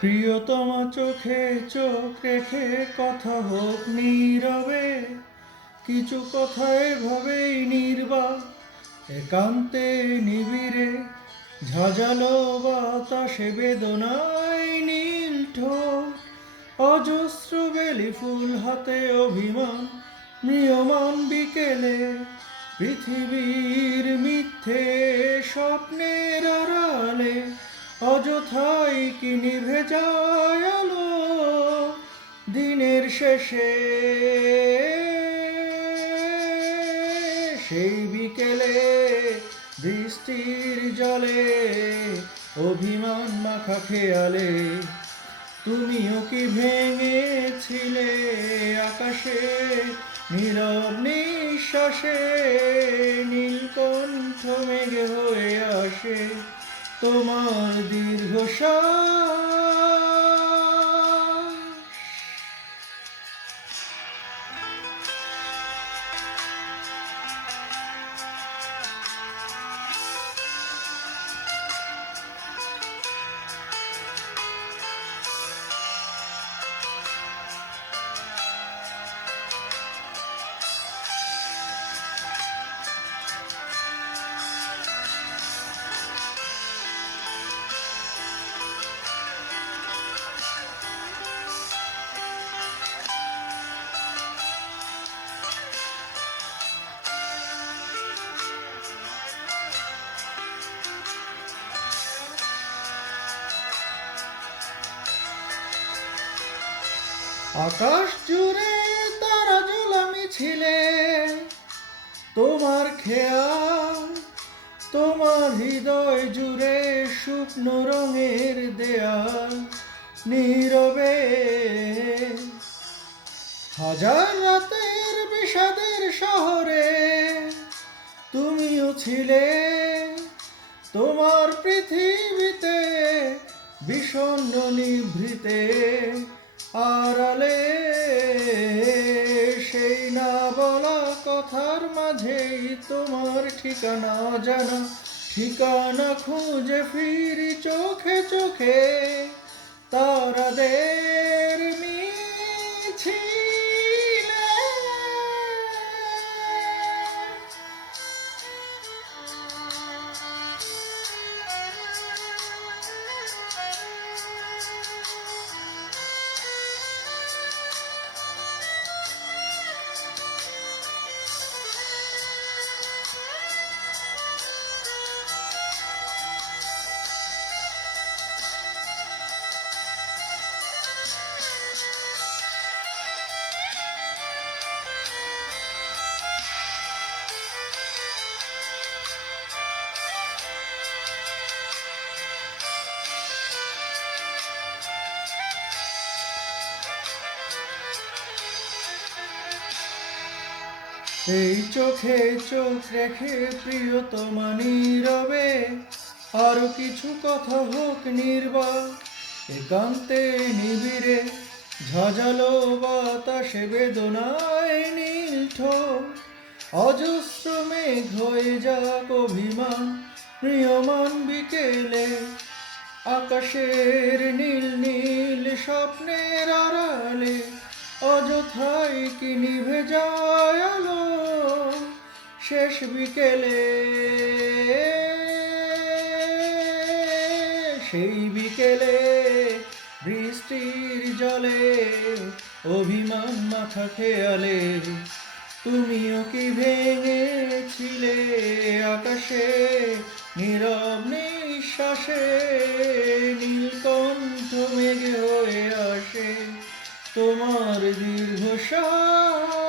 প্রিয়তম চোখে চোখ রেখে কথা হোক নীরবে, কিছু কথা এভাবেই নির্বাক একান্তে নিবিড়ে, ঝাঁঝালো বাতাসে বেদনায় নীল ঠোঁট, অজস্র বেলি ফুল হাতে অভিমান, মৃয়মান বিকেলে পৃথিবীর মিথ্যে স্বপ্নের আড়ালে। অযথাই কি নিভে যায় দিনের শেষে? সেই বিকেলে বৃষ্টির জলে অভিমান মাখা খেয়ালে, তুমিও কি ভেঙেছিলে আকাশে নীরব নিঃশ্বাসে, নীলকণ্ঠ মেঘে হয়ে আসে? তোমার দীর্ঘশ্বাস আকাশ জুড়ে তারা জলামি ছিলে। তোমার খেয়াল, তোমার হৃদয় জুড়ে শুকনো রঙের দেয়াল নীরবে। হাজার রাতের বিষাদের শহরে তুমিও ছিলে। তোমার পৃথিবীতে বিষণ্ণ নিভৃতে আড়ালে সেই না বলা কথার মাঝেই তোমার ঠিকানা জানা, ঠিকানা খুঁজে ফিরি চোখে চোখে। তারাদের মিছিলে এই চোখে চোখ রেখে প্রিয়তমা নীরবে, আরও কিছু কথা হোক নির্বাক একান্তে নিবিড়ে ঝাঁঝালো বাতাসে বেদনায় নীল ঠোঁট। অজস্র মেঘ হয়ে যাক অভিমান প্রিয়মান বিকেলে। আকাশের নীল নীল স্বপ্নের আড়ালে অযথাই কি নিভে যায় শেষ বিকেলে সেই বিকেলে বৃষ্টির জলে অভিমান মাথা খেয়ালে। তুমিও কি ভেঙেছিলে আকাশে নীরব নিঃশ্বাসে? তোমার দীর্ঘশ্বাস।